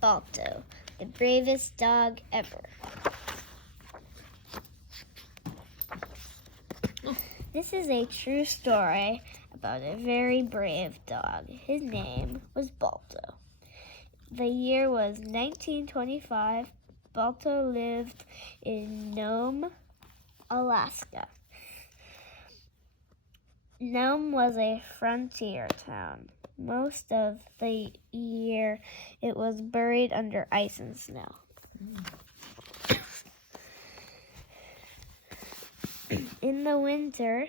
Balto, the bravest dog ever. This is a true story about a very brave dog. His name was Balto. The year was 1925. Balto lived in Nome, Alaska. Nome was a frontier town. Most of the year, it was buried under ice and snow. In winter,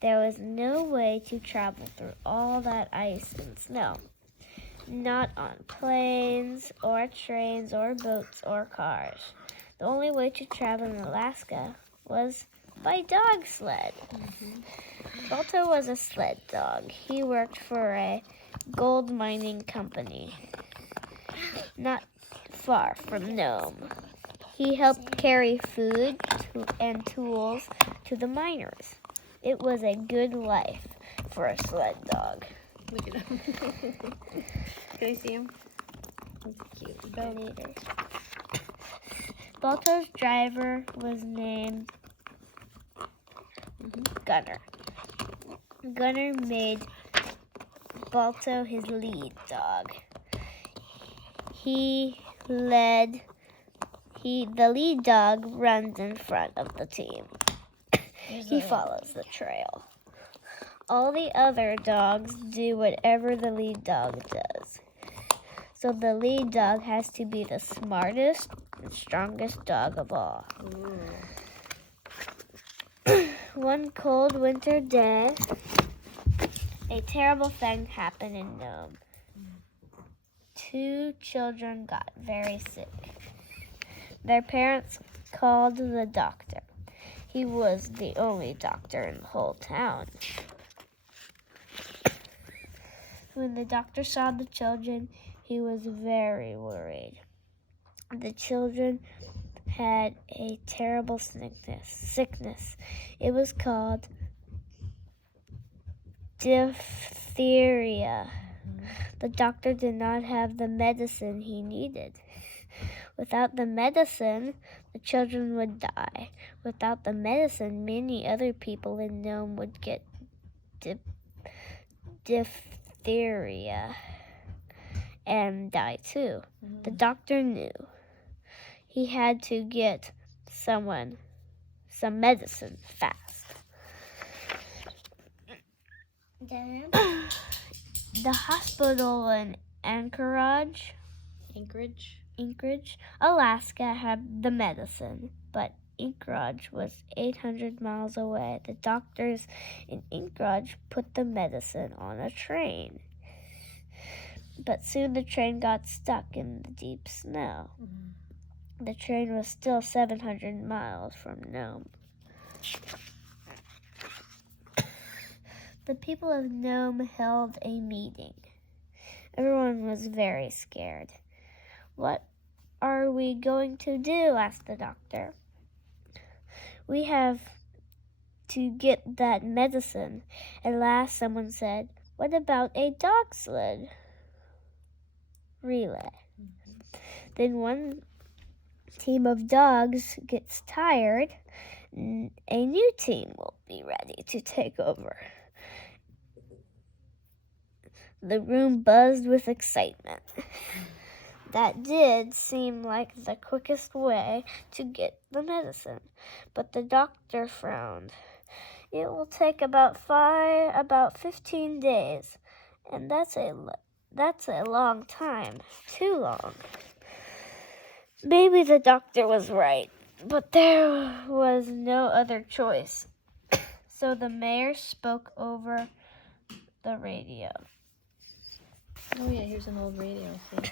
there was no way to travel through all that ice and snow. Not on planes or trains or boats or cars. The only way to travel in Alaska was by dogsled. Balto was a sled dog. He worked for a gold mining company not far from Nome. He helped carry food and tools to the miners. It was a good life for a sled dog. Look at him. Can I see him? That's cute. Go later. Balto's driver was named Gunner. Gunner made Balto his lead dog. The lead dog runs in front of the team. He follows the trail. All the other dogs do whatever the lead dog does. So the lead dog has to be the smartest and strongest dog of all. One cold winter day, a terrible thing happened in Nome. 2 children got very sick. Their parents called the doctor. He was the only doctor in the whole town. When the doctor saw the children, he was very worried. The children had a terrible sickness. It was called diphtheria. The doctor did not have the medicine he needed. Without the medicine, the children would die. Without the medicine, many other people in Nome would get diphtheria and die too. The doctor knew. He had to get some medicine fast. The hospital in Anchorage, Alaska had the medicine, but Anchorage was 800 miles away. The doctors in Anchorage put the medicine on a train. But soon the train got stuck in the deep snow. The train was still 700 miles from Nome. The people of Nome held a meeting. Everyone was very scared. "What are we going to do?" asked the doctor. "We have to get that medicine." At last someone said, "What about a dog sled relay?" Then one team of dogs gets tired, a new team will be ready to take over. The room buzzed with excitement. That did seem like the quickest way to get the medicine, but the doctor frowned. "It will take about 15 days, and that's a long time, too long." Maybe the doctor was right, but there was no other choice. So the mayor spoke over the radio. Oh yeah, here's an old radio thing.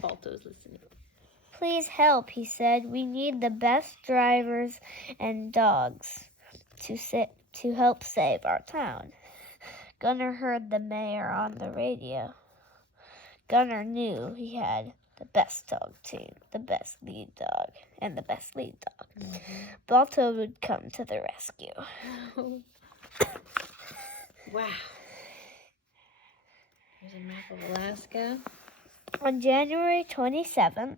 Balto's listening. "Please help," he said. "We need the best drivers and dogs to help save our town." Gunner heard the mayor on the radio. Gunner knew he had the best dog team, the best lead dog, and the best lead dog. Balto would come to the rescue. Wow. There's a map of Alaska. On January 27th,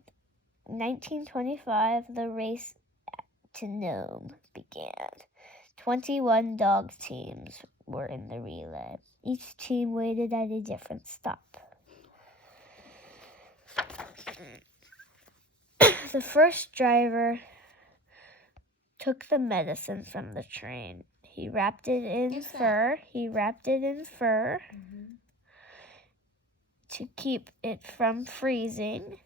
1925, the race to Nome began. 21 dog teams were in the relay. Each team waited at a different stop. The first driver took the medicine from the train. He wrapped it in fur. To keep it from freezing.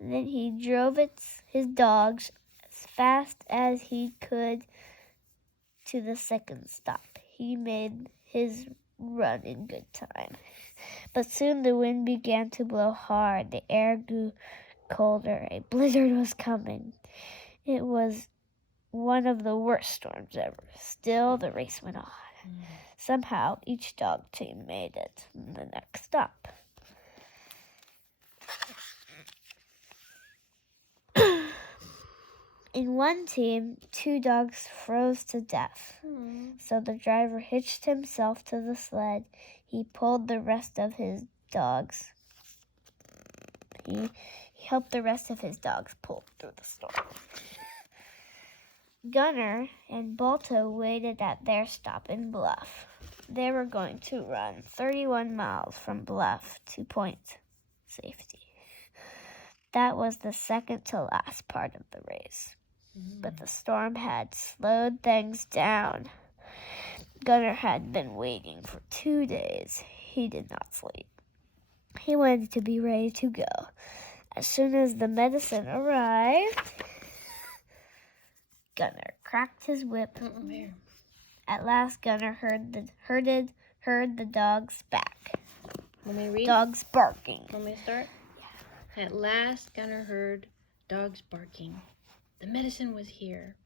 And then he drove his dogs as fast as he could to the second stop. He made his run in good time. But soon the wind began to blow hard. The air grew colder. A blizzard was coming. It was one of the worst storms ever. Still, the race went on. Somehow, each dog team made it to the next stop. In one team, 2 dogs froze to death. So the driver hitched himself to the sled. He pulled the rest of his dogs. He helped the rest of his dogs pull through the storm. Gunner and Balto waited at their stop in Bluff. They were going to run 31 miles from Bluff to Point Safety. That was the second to last part of the race. But the storm had slowed things down. Gunner had been waiting for 2 days. He did not sleep. He wanted to be ready to go. As soon as the medicine arrived, Gunner cracked his whip. At last, Gunner heard the dogs back. Let me read. Dogs barking. Want me to start? Yeah. At last, Gunner heard dogs barking. The medicine was here.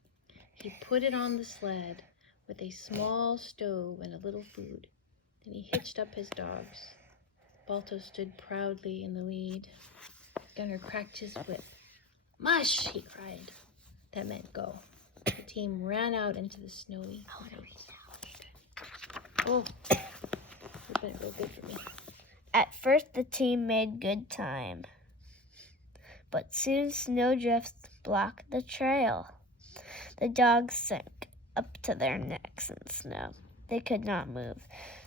He put it on the sled with a small stove and a little food. Then he hitched up his dogs. Balto stood proudly in the lead. Gunner cracked his whip. "Mush!" he cried. That meant go. The team ran out into the snowy. Oh, it's been real good for me. At first, the team made good time. But soon snowdrifts blocked the trail. The dogs sank up to their necks in snow. They could not move.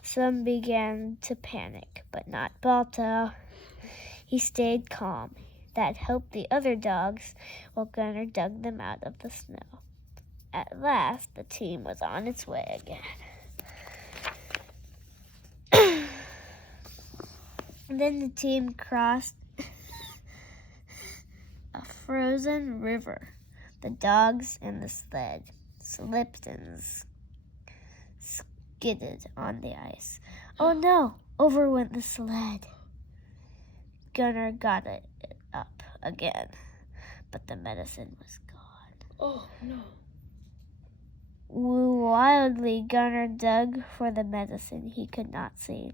Some began to panic, but not Balto. He stayed calm. That helped the other dogs while Gunner dug them out of the snow. At last, the team was on its way again. Then the team crossed a frozen river. The dogs and the sled slipped and skidded on the ice. Oh no! Over went the sled. Gunner got it up again, but the medicine was gone. Oh no. Wildly, Gunner dug for the medicine he could not see.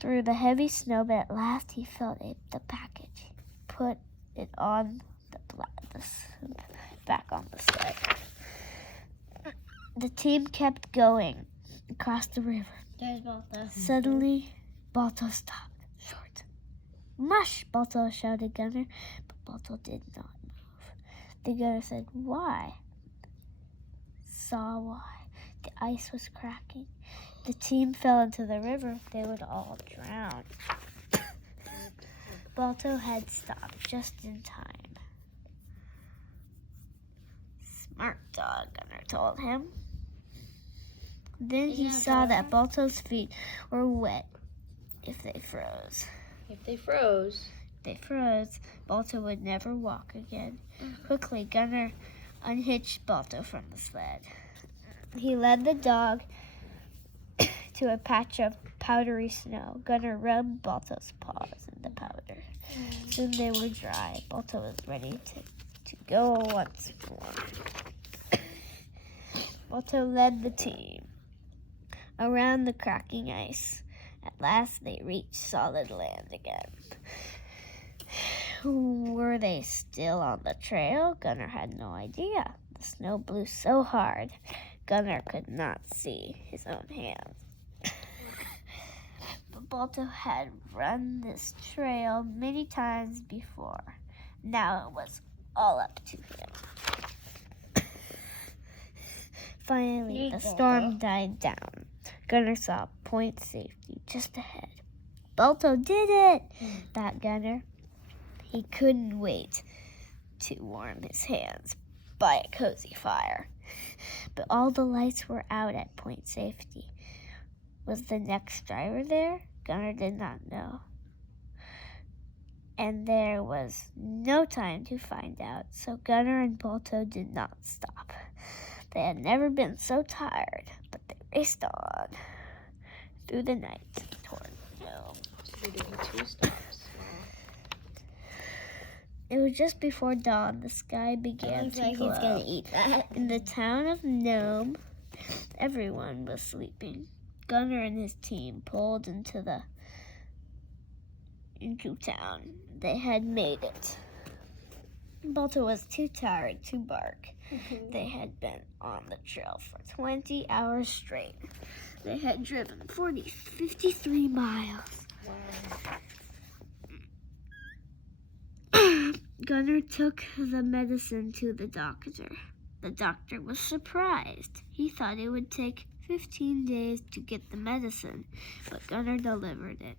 Through the heavy snow, but at last he felt the package. Put it on back on the sled. The team kept going across the river. There's Balto. Suddenly, Balto stopped short. "Mush!" Balto shouted Gunner, but Balto did not move. The Gunner said, "Why?" Saw why. The ice was cracking. The team fell into the river. They would all drown. Balto had stopped just in time. "Smart dog," Gunner told him. Then he saw that Balto's feet were wet if they froze. If they froze, Balto would never walk again. Quickly, Gunner unhitched Balto from the sled. He led the dog to a patch of powdery snow. Gunner rubbed Balto's paws in the powder. Soon they were dry. Balto was ready to go once more. Balto led the team around the cracking ice. At last they reached solid land again. Were they still on the trail? Gunner had no idea. The snow blew so hard, Gunner could not see his own hands. But Balto had run this trail many times before. Now it was all up to him. Finally, the storm died down. Gunner saw Point Safety just ahead. Balto did it, thought Gunner. He couldn't wait to warm his hands by a cozy fire. But all the lights were out at Point Safety. Was the next driver there? Gunner did not know. And there was no time to find out, so Gunner and Balto did not stop. They had never been so tired, but they raced on through the night toward home. So they're doing 2 stops. It was just before dawn. The sky began to glow. He's gonna eat that. In the town of Nome, everyone was sleeping. Gunner and his team pulled into town. They had made it. Balto was too tired to bark. They had been on the trail for 20 hours straight. They had driven 53 miles. Wow. Gunner took the medicine to the doctor. The doctor was surprised. He thought it would take 15 days to get the medicine, but Gunner delivered it.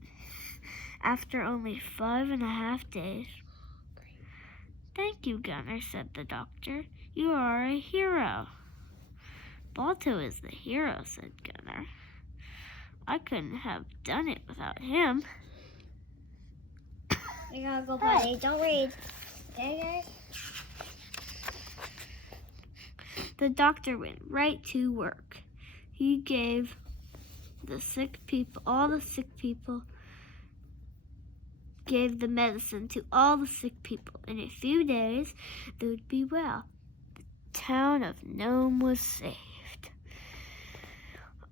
After only 5.5 days. Thank you, Gunner, said the doctor. You are a hero. Balto is the hero, said Gunner. I couldn't have done it without him. We gotta go potty. Don't read. Okay, guys? The doctor went right to work. He gave all the sick people, gave the medicine to all the sick people. In a few days, they would be well. The town of Nome was saved.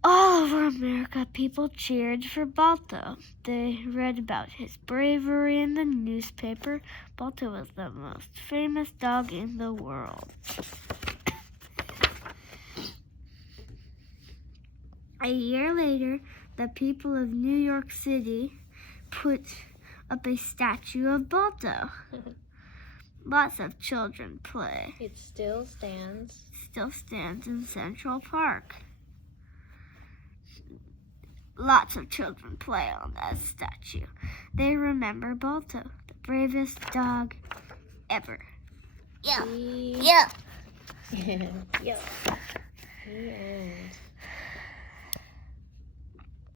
All over America, people cheered for Balto. They read about his bravery in the newspaper. Balto was the most famous dog in the world. A year later, the people of New York City put up a statue of Balto. Lots of children play. It still stands. Still stands in Central Park. Lots of children play on that statue. They remember Balto, the bravest dog ever. Yeah. Yeah. Yeah. He is.